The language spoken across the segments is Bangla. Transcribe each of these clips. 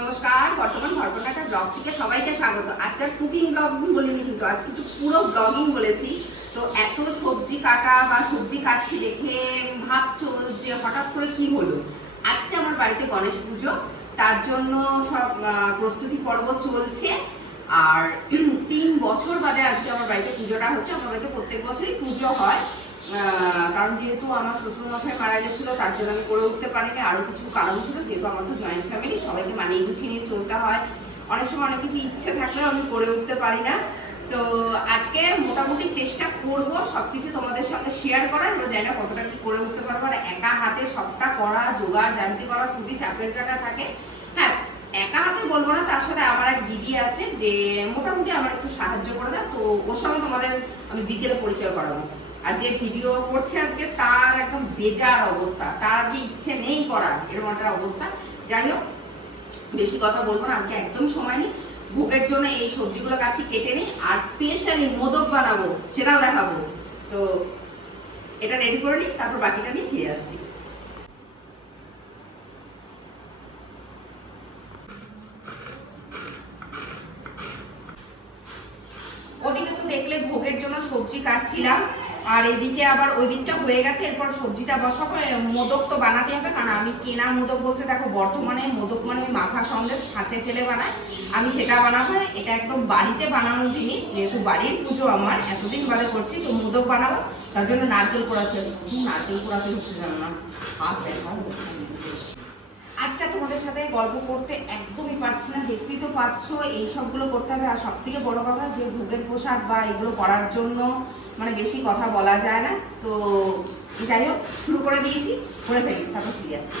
নমস্কার, বর্তমান ঘটনাটা ব্লগ থেকে সবাইকে স্বাগত। আজকাল কুকিং ব্লগ বলিনি কিন্তু আজ কিন্তু পুরো ব্লগিং বলেছি। তো এত সবজি কাটা বা সবজি কাটছি দেখে ভাবছ যে হঠাৎ করে কি হলো? আজকে আমার বাড়িতে গণেশ পুজো, তার জন্য সব প্রস্তুতি পর্ব চলছে। আর তিন বছর বাদে আজকে আমার বাড়িতে পুজোটা হচ্ছে। আমার বাড়িতে প্রত্যেক বছরই পুজো হয়। কারণ যেহেতু আমার শ্বশুর মশাই মারা গেছিল, তার জন্য আমি করে উঠতে পারিনি। আরও কিছু কারণ ছিল, যেহেতু আমার তো জয়েন্ট ফ্যামিলি সবাইকে মানিয়ে গুছিয়ে নিয়ে চলতে হয়। অনেক সময় অনেক কিছু ইচ্ছে থাকলেও আমি করে উঠতে পারি না। তো আজকে মোটামুটি চেষ্টা করব সবকিছু তোমাদের সঙ্গে শেয়ার করার। এবার জানি না কতটা কি করে উঠতে পারব। আর একা হাতে সবটা করা, জোগাড়, জানতে করা খুবই চাপের জায়গা থাকে। হ্যাঁ একা হাতে বলব না, তার সাথে আমার এক দিদি আছে যে মোটামুটি আমার একটু সাহায্য করে দেয়। তো ওর সঙ্গে তোমাদের আমি বিকেলে পরিচয় করাবো। আর যে ভিডিও করছে আজকে, তার একদম বেজার অবস্থা। তার আজকে ইচ্ছে নেই করার, এরকম একটা অবস্থা। যাই হোক, বেশি কথা বলব না, আজকে একদম সময় নেই। ভোগের জন্য এই সবজিগুলো কাটছি, কেটে নিই, আর স্পেশালি মোদক বানাবো, সেটাও দেখাবো। তো এটা রেডি করে নিই, তারপর বাকিটা নিয়ে ফিরে আসছি। ওদিকে তো দেখলে ভোগের জন্য সবজি কাটছিলাম। আর এদিকে আবার ওই দিকটা হয়ে গেছে এরপর সবজিটা বসাবো এ, মোদক তো বানাতে হবে কারণ আমি কেনা মোদক বলতে দেখো বর্তমানে মোদক মানে মাথার সঙ্গে ছাঁচে ফেলে বানাই আমি সেটা বানাবো। এটা একদম বাড়িতে বানানো জিনিস যেহেতু বাড়ির পুজো আমার এতদিন বাদে করছি তো মোদক বানাবো তার জন্য নারকেল হুম, নারকেল কোড়াতে হচ্ছে জানো না হাত হচ্ছে। আজকে তোমাদের সাথে গল্প করতে একদমই পারছি না, দেখতেই তো পাচ্ছ, এই সবগুলো করতে হবে। আর সবথেকে বড় কথা, যে ভোগের পোশাক বা এগুলো করার জন্য মানে বেশি কথা বলা যায় না। তো যাই হোক, শুরু করে দিয়েছি, করে ফেলি, তারপর ফিরে আসছি।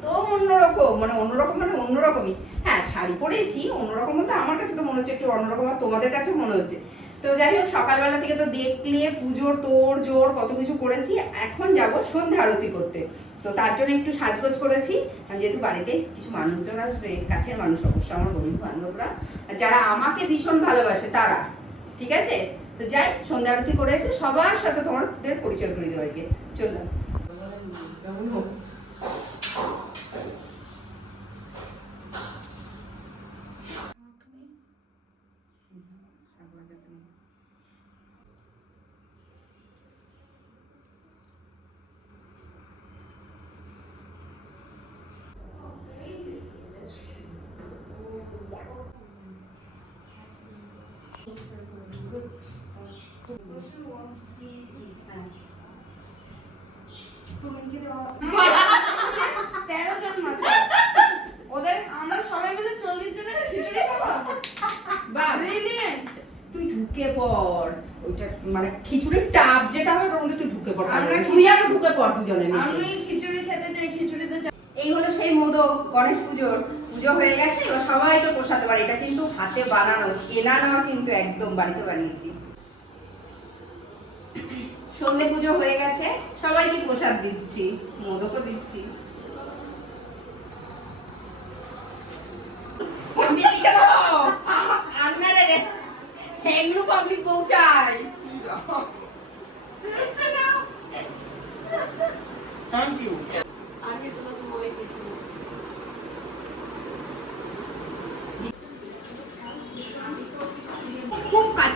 একদম অন্যরকম মানে অন্যরকম মানে অন্যরকমই। হ্যাঁ শাড়ি পরেছি, অন্যরকম বলতে আমার কাছে তো মনে হচ্ছে একটু অন্যরকম আর তোমাদের কাছে মনে হচ্ছে। তো যাই হোক, সকালবেলা থেকে তো দেখলে, পুজোর তোর জোর কত কিছু করেছি। এখন যাব সন্ধ্যা আরতি করতে। তো তার জন্য একটু সাজগোজ করেছি। যেহেতু বাড়িতে কিছু মানুষজন আসবে, কাছের মানুষ অবশ্য আমার বন্ধু বান্ধবরা যারা আমাকে ভীষণ ভালোবাসে, তারা, ঠিক আছে? তো যাই, সন্ধ্যা আরতি করে এসে সবার সাথে তোমাদের পরিচয় করে দেবো আজকে। চললাম খিচুড়ি খেতে চাই খিচুড়ি সেই মোদক, গণেশ পুজোর। পুজো হয়ে গেছে সবাই তো এটা কিন্তু হাতে বানানো, কেনা নেওয়া কিন্তু একদম বাড়িতে বানিয়েছি। সন্ধে পুজো হয়ে গেছে সবাইকে প্রসাদ দিচ্ছি মোদকও দিচ্ছি। পাবলিক পৌঁছায়। থ্যাংক ইউ খুব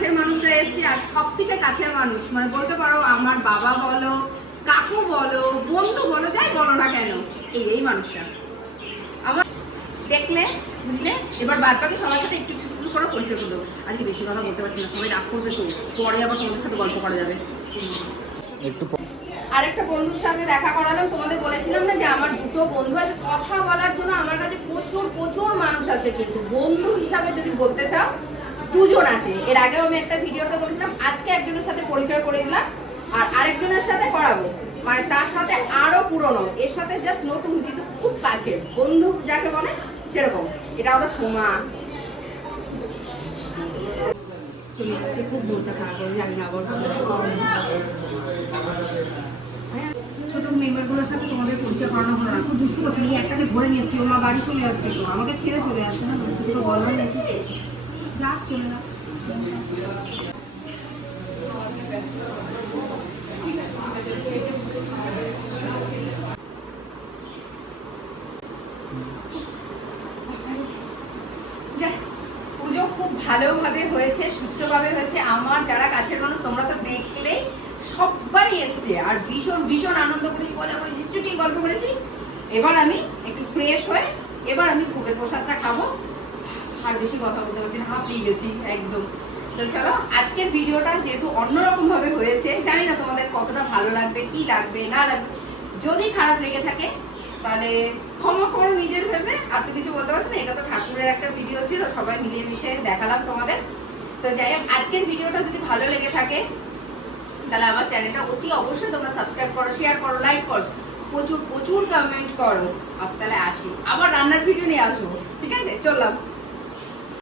কাছের মানুষরা এসছে আর সব থেকে কাছের মানুষ। মানে বলতে পারো আমার বাবা বলো কাকু বলো বন্ধু বলো যাই বলো না কেন এই এই মানুষটা। আবার দেখলে বুঝলে? এবার বাদ বাকি সবার সাথে একটু একটু করে পরিচয় করে দেবো আজকে বেশি কথা বলতে পারছি না সবাই রাগ করবে তো। পরে আবার তোমাদের সাথে গল্প করা যাবে। একটু আরেকটা বন্ধুর সাথে দেখা করালাম তোমাদের বলেছিলাম না যে আমার দুটো বন্ধু আছে। কথা বলার জন্য আমার কাছে প্রচুর প্রচুর মানুষ আছে কিন্তু বন্ধু হিসাবে যদি বলতে চাও দুজন আছে। এর আগেও আমি একটা ভিডিওতে বলেছিলাম আজকে একজনের সাথে পরিচয় করে দিলাম আর আরেকজনের সাথে করাবো। মানে তার সাথে আরও পুরনো এর সাথে জাস্ট নতুন কিন্তু খুব কাছে। বন্ধু যাকে বলে সেরকম। এটা ওটা সোমা। চলে যাচ্ছে খুব মনটা খারাপ করে জানি না আবার হ্যাঁ, ছোট মেম্বারগুলোর সাথে তোমাদের পরিচয় করানো হলো না। খুব দুষ্টু করছে। এই একটাকে ধরে নিয়ে এসছি ওর মা বাড়ি চলে যাচ্ছে। তো আমাকে ছেড়ে চলে যাচ্ছে না কিছু তো বলার নেই। যাক, চলে যাক। পুজো খুব ভালোভাবে হয়েছে, সুষ্ঠুভাবে হয়েছে। আমার যারা কাছের মানুষ, তোমরা তো দেখলেই সবাই এসছে। আর ভীষণ ভীষণ আনন্দ করেছি মজা করেছি চুটি গল্প করেছি। এবার আমি একটু ফ্রেশ হয়ে, এবার আমি ভোগের প্রসাদটা খাব। আর বেশি কথা বলতে পারছি না। হাঁপিয়ে গেছি একদম। তো চলো, আজকের ভিডিওটা যেহেতু অন্যরকম ভাবে হয়েছে, জানি না তোমাদের কতটা ভালো লাগবে, কি লাগবে, না লাগবে। যদি খারাপ লেগে থাকে, তাহলে ক্ষমা করো নিজের ভেবে। আর তো কিছু বলতে পারছ না, এটা তো ঠাকুরের একটা ভিডিও ছিল, সবাই মিলিয়ে মিশে দেখালাম তোমাদের। তো যাই হোক, আজকের ভিডিওটা যদি ভালো লেগে থাকে, তাহলে আমার চ্যানেলটা অতি অবশ্যই তোমরা সাবস্ক্রাইব করো শেয়ার করো লাইক করো। প্রচুর প্রচুর কমেন্ট করো। আজ তাহলে আসি। আবার রান্নার ভিডিও নিয়ে আসব। ঠিক আছে? চললাম।